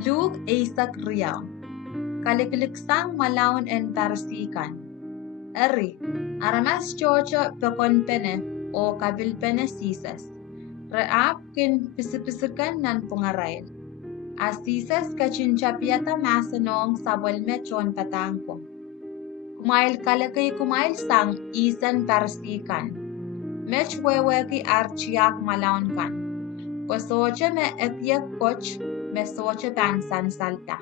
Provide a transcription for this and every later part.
Luhk Isak Riau. Kalikliksang malaun en parsikan. Eri, aramas chocho pekonpene o kabilpene sisas. Reap kin pisipisikan nan pungarail. Asisas kachinchapiata masanong sabwalme chon patangko. Kumail kalakay kumail sang isan parsikan. Mech weweki archiak malaun kan. Kosoche me ekyak koch me soche pansan salta.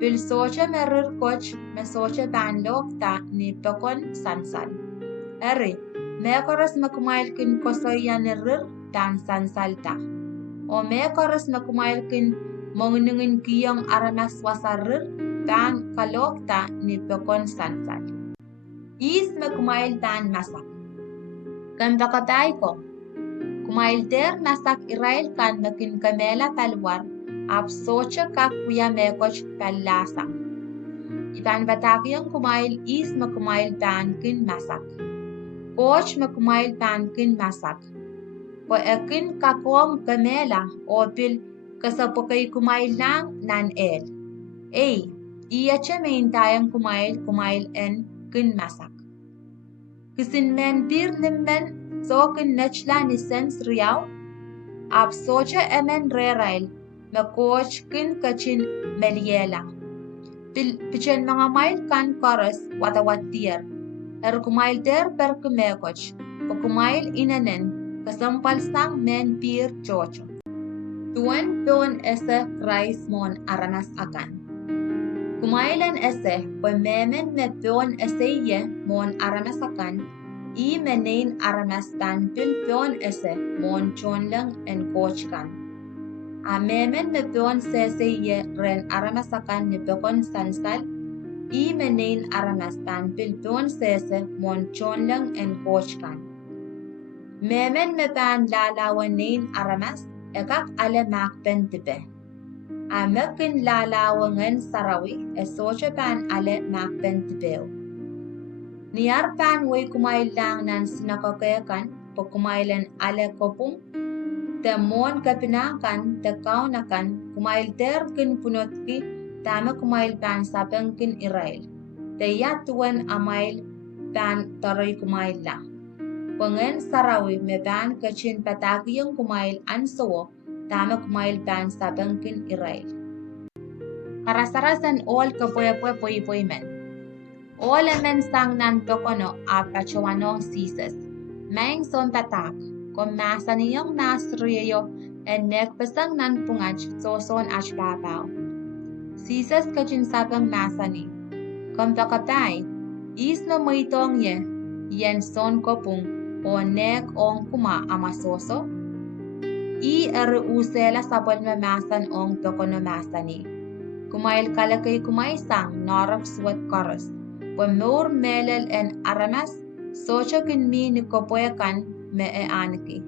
Bil soche me rir koch me soche bandokta ni pekon sansal. Eri, me koros me kumail kin kosoya ni rir dan sansalta. O me koros me kumail kin mongnungin kiyong aramas wasarir dan kalokta ni pekon sansal. Is me kumail dan masak. Kan bakatay ko. Kumail der masak Israel kan makin kamela talwar ap socha ka kuya mekoch palasang. Ipan batakyang kumail is makumail pan kin masak. Koch makumail pan kin masak. Ko ekin kakong kamela o pil kasapokay kumail lang nan el. Iya cha main tayang kumail en kin masak. Kisin men bir nimmen so kin nachla ni sens riyaw. Ap socha emen rerail me coach kin kachin meliela. Pichen mga mail kan koros Wadawad tier. Kumail der per kumekoch. Kumail inanen kasampal sang men pir chocho. Tuan pion ese Christ mon aranas akan. Kumailan ese memen me pion ese ye mon aranas akan. I menain aramas tan pion ese mon chonlang en coach kan. Amemen me pion sese ye ren aramasakan ni pekon sansal. I menain aramas tan pion sese mon chonlang en coach kan. Memen me pan lalawanin aramas ekak ale makpen tipe. Amekin lalawangan Sarawi esoche pan ale makpen tipeo. Niar pan way kumail lang nan sinakakekan po kumailan ale kopung. Temon kapinakan te kaunakan kumail ter kin punotki tama kumail pan sapeng kin Israel. Te yatuan amail pan taroy kumail la. Pengen Sarawi me pan kachin patakiyong kumail ansawo tama kumail pan sapeng kin Israel. Karasarasan all kapoy men. All men sang nan pekono apachawano sises. Maing son patak. Kung masa niyong nasriyo en nekpasang nan pungach soson achpapaw. Sisas kachin sapang masa ni. Kung pakapay, is no moitong ye, yen son kopung o nek ong kuma amasoso. I usela sapol mamasan ong pekono masa ni. Kumail kalakay kumaisang norok swat koros. Pamur melel en aramas, socho kin mi ni kopoyakan me anki.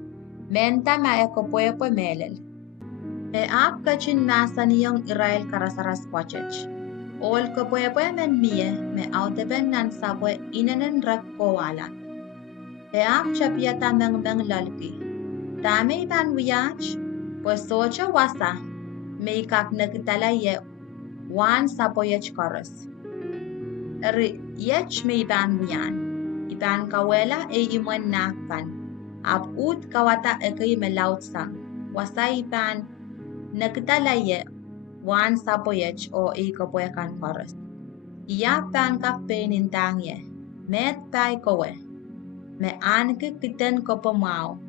Menta ma kopoya po melel. Ap kachin nasa niyong Israel karasaras kwachech. Ol kopoya po men miye me auteben nan sabwe inanen rak kowala. Ap chapyata meng lalki. Tame pan wiyach, pues socho wasa, me kak nakitala ye wan sapoyech koros. Yech me iban wiyan. Iban kawela imuan nakan. Ap ut kawata ekay melaut sang. Wasa iban nakitala ye wan sapoyech o ikapoyakan koros. Iya pan kak penintang ye. Met pay kowe. Me anke kiten kopomao.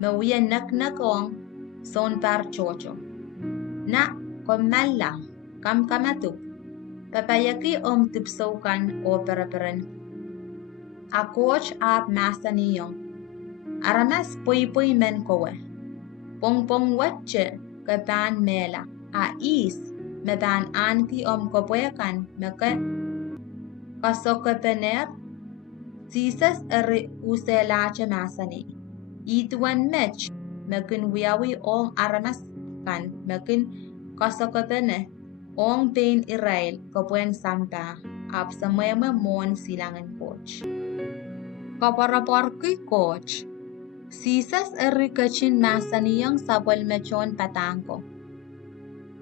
Me wiyan nakong son par chocho. Na komalla kam kamatuk. Papayaki tipsokan o peraperen. Akoch ap masa niyong. Aramas puy men kowe. Pong watche kapan mela. Is me ban anki kopoyakan meke kasokepener. Sisas uselache masa ni. Ituan mech mekin wiyawi ong aramas kan mekin kasokepene. Ong pain Israel kapuen sampa ap samayama mon silangan coach. Kaparaporki coach. Sisas kachin masa niyang sabwal mechon patangko.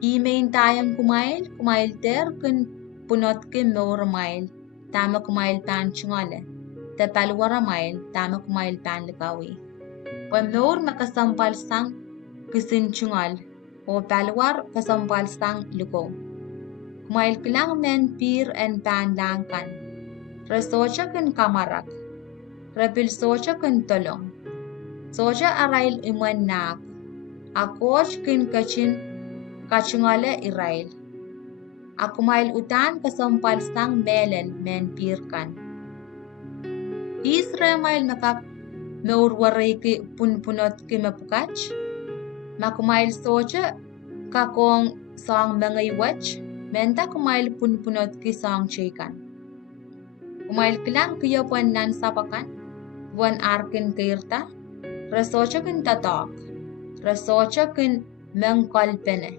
Imain tayang kumail ter kun punot ke mor mail, tama kumail pan chungale, te palwara mail, tama kumail pan likawi. Pwem mor makasampal sang kisin chungal, o palwar kasampal sang luko. Kumail kilang men pir en pan langkan, resocha kun kamarak, repil socha kun tolong. Socha arail iman nak, akoch kun kachungale irail. Akumail utan kasampal sang melen men pirkan. Israel nakak meurwaray ki punpunot ki mapukach. Makumail socha kakong sang mangaiwach, menta kumail punpunot ki sang chikan. Kumail kilang kiyapuan nan sapakan, buwan arkin kairta, resocha kin tatak, resocha kin mengkolpene.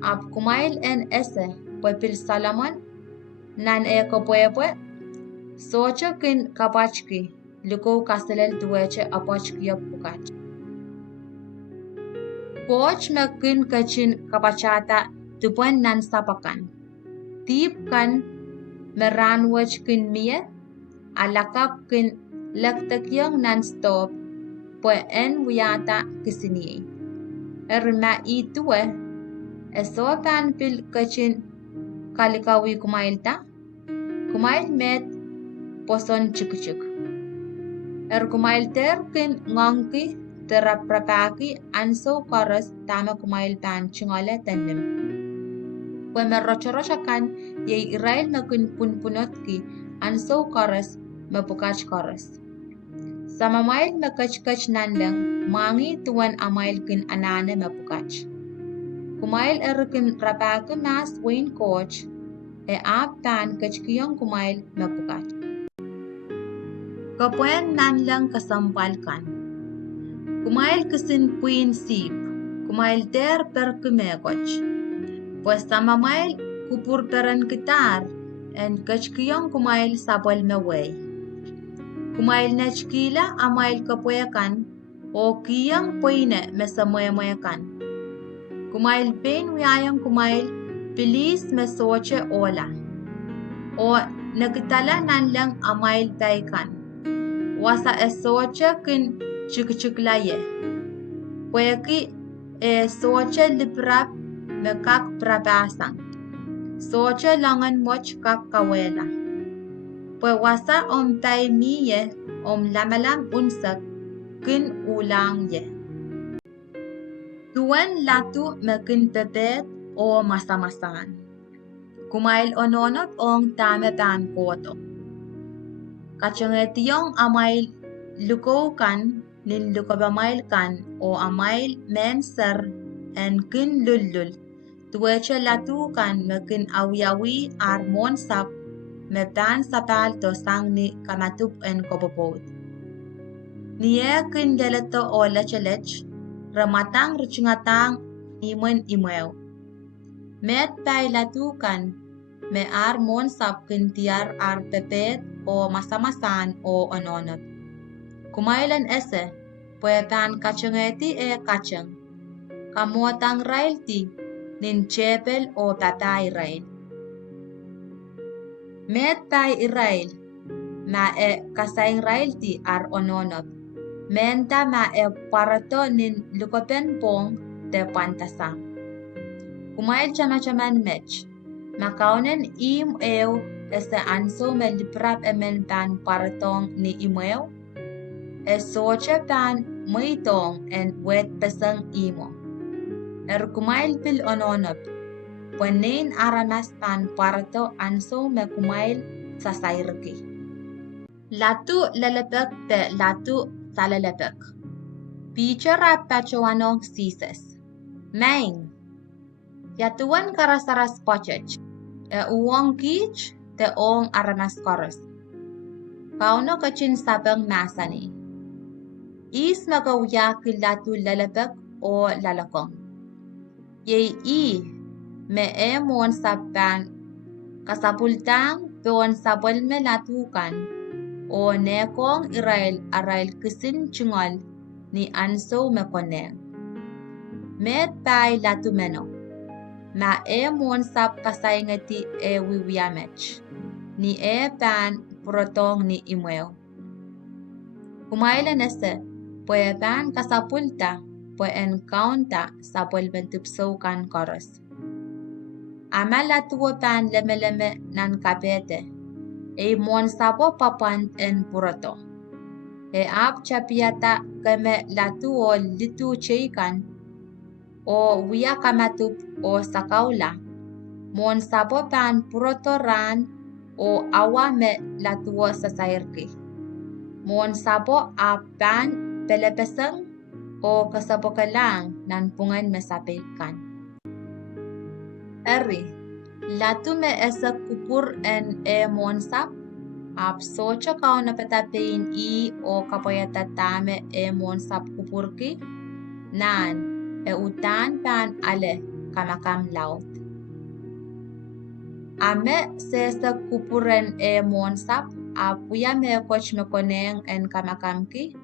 Ab kumail en ese, pwepil Salaman, nan kapwepwe, socha kin kapachki, luko kaselel duweche apachki pukach. Koch kin kachin kapachata tupuan nan sapakan. Tip kan meranwach kin miye, alakap kin laktakyang nan stop, pwe en wiyata kisiniye. Erma itue, esopan pil kachin kalikawi kumailta, kumail met poson chuk. Kumail ter kin ngongki teraprapaki anso koras tama kumail pan chungale tanim. Kwe merrocha kan ye Israel makun punpunot ki anso koras mapukach koras. Sama mail makach nandang mangi tuan amail kin anane mapukach. Kumail kin rapaki mas wain coach ap pan kachkiyong kumail mapukach. Kapwen nanlang kasampalkan. Kumail kisin puin sip, kumail ter per kumekoch. Pues sama mail kupur peran kitar, en kachkiyong kumail sapol meway. Kumail nachkila amail kapwekan, o kiyang puine mesamoyamoyakan. Kumail pen wiyayang kumail pilis mesoche ola. O nagtala nanlang amail taikan. Wasa esoche kin chukchuklaye. Pweki soche liprap mekak prapasang. Soche langan moch kak kawela. Pwe wasa tay miye lamalam unsak kin ulang ye. Tuan latu mekin tetet o masamasan. Kumail ononot ong tame pan koto. Kachangetiyong amail luko kan nin lukabamail kan o amail menser en kin lullul. Tuweche latu kan mekin awiawi armon sap me pan sapal to sang ni kamatup en kopopot. Niye kin deleto o lechelech, ramatang richingatang imen imew. Met tay latu kan me armon sap kin tiar ar pepet o masamasan o ononot. Kumailan ese, pwe pan kachangeti kachang. Kamuatang railti, nin chepel o tatay rail. Met tay irail, ma kasayang railti ar ononot. Menta ma parato nin lukopen pong te pantasang. Kumail chama-chaman mech, makaunen ese anso me liprap emen pan paratong ni imew, soche pan muitong en wet pesang imo. Kumail pil ononop, pwenin aramas pan parato anso me kumail sa sayrki. Latu lalepek te latu salalepek. Pichara pachuanong sises. Maing. Yatuan karasaras pochech. Uwong kich te ong aramas koros. Pauno kachin sabang masani. Is magawya kilatu lalapag o lalakong. Yei me mon saban kasapultang doon sabol me latukan o nekong arail kisin chungol ni anso me koneng. Met tay latumeno. ma monsap kasayngati wiwiamech. Ni pan protong ni imweo. Kumaila nese, pue pan kasapulta, pue encounter sa pulbentupsokan koros. Amala tuwo pan lemeleme nan kapete, monsapo papant en puroto. Ap chapiata keme latuo litu cheikan, o wia kamatup o sakaula, monsapo pan puroto ran o awame latuo sa sairki. Monsapo pan pelepeseng o kasapokalang nan pungan mesapikan. Eri, latu me esa kupur en monsap, ap socha kau na petapein o kapoyata tame monsap kupurki, nan utan pan ale kamakam laut. Ame sesa kupuren monsap, ap uya me koch me koneng en kamakamki,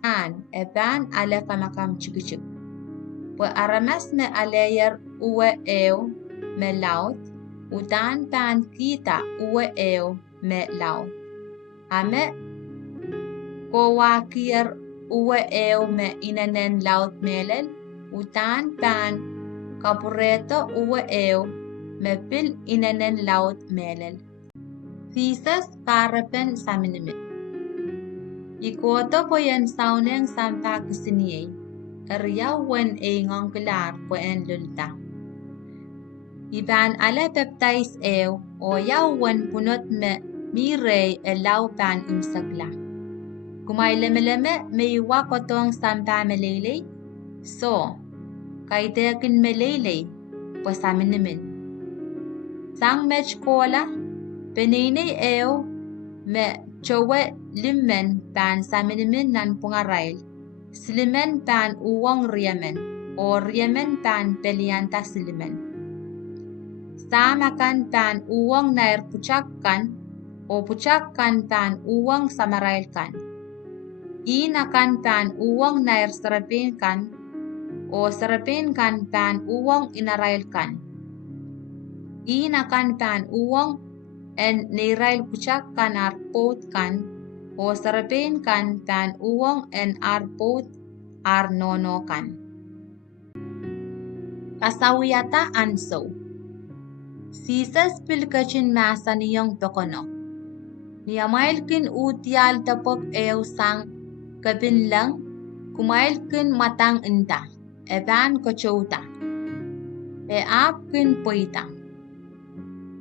nan pan ale kamakam chikichik. Pwe aramas me aleyer uwe me laut, utan pan kita uwe me laut. Ame coworker uwe me inanen laut melel, utan pan kapureto uwe me pil inanen laut melel. Thesis karapen saminimit. Ikoto po yan sauneng sampa kisiniyay. Riyawan ngong kelar po en lulta. Iban ala peptais o yawan punot me mirey elaw pan imsagla. Kumay leme may wakotong sampa melele, so kaitekin melele po samin namin. Sang mech kola, peninay me chowe limen pan samin namin nan pungarail. Silimen pan uwang riamen o riamen pan pelianta silimen. Samakan pan uwang nair pucakkan o pucakkan pan uwang samarailkan. Inakan pan uwang nair serapinkan o serapinkan pan uwang inarailkan. Inakan pan uwang en nirail pucakkan arpotkan o serapinkan pan uwang en arpot arnonokan. Kasawiyata anso. Sisas pilkachin masa niyong pekono. Niyamailkin utial tapok sang kapinlang kumailkin matang inta. Eban kochouta. Apkin poita.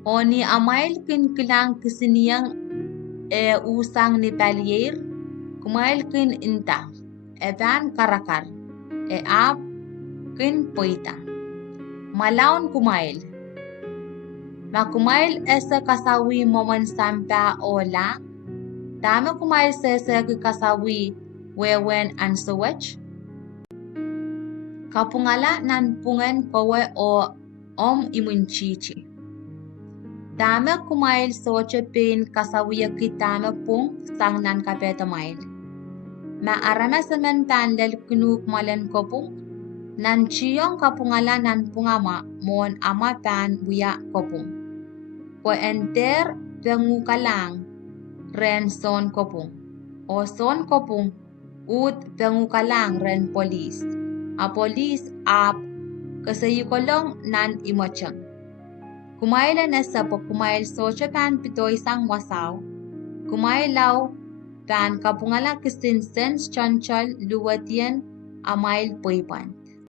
O ni amailkin kilang kisiniyang usang ni palier, kumailkin inta, eban karakar, ap kin poita. Malaon kumail. Makumail esa kasawi moman sampa ola, dama kumail sesa kasawi wewen ansowech. Kapungala nan pungen kowe o imunchichi. Dama kumail soche pin kasawiya kitama pung sang nan kapeta mail. Ma arama semen tanlel kunuk malen kopung, nan chiyong kapungala nan pungama mon ama pan buya kopung. Po enter pengukalang ren son kopung. O son kopung ut pengukalang ren polis. A polis ap kasayukolong nan imochang. Kumaila nasa po kumail socha pan pitoy sang wasaw. Kumailaw pan kapungala kisin sens chanchal luwatian amail poipan.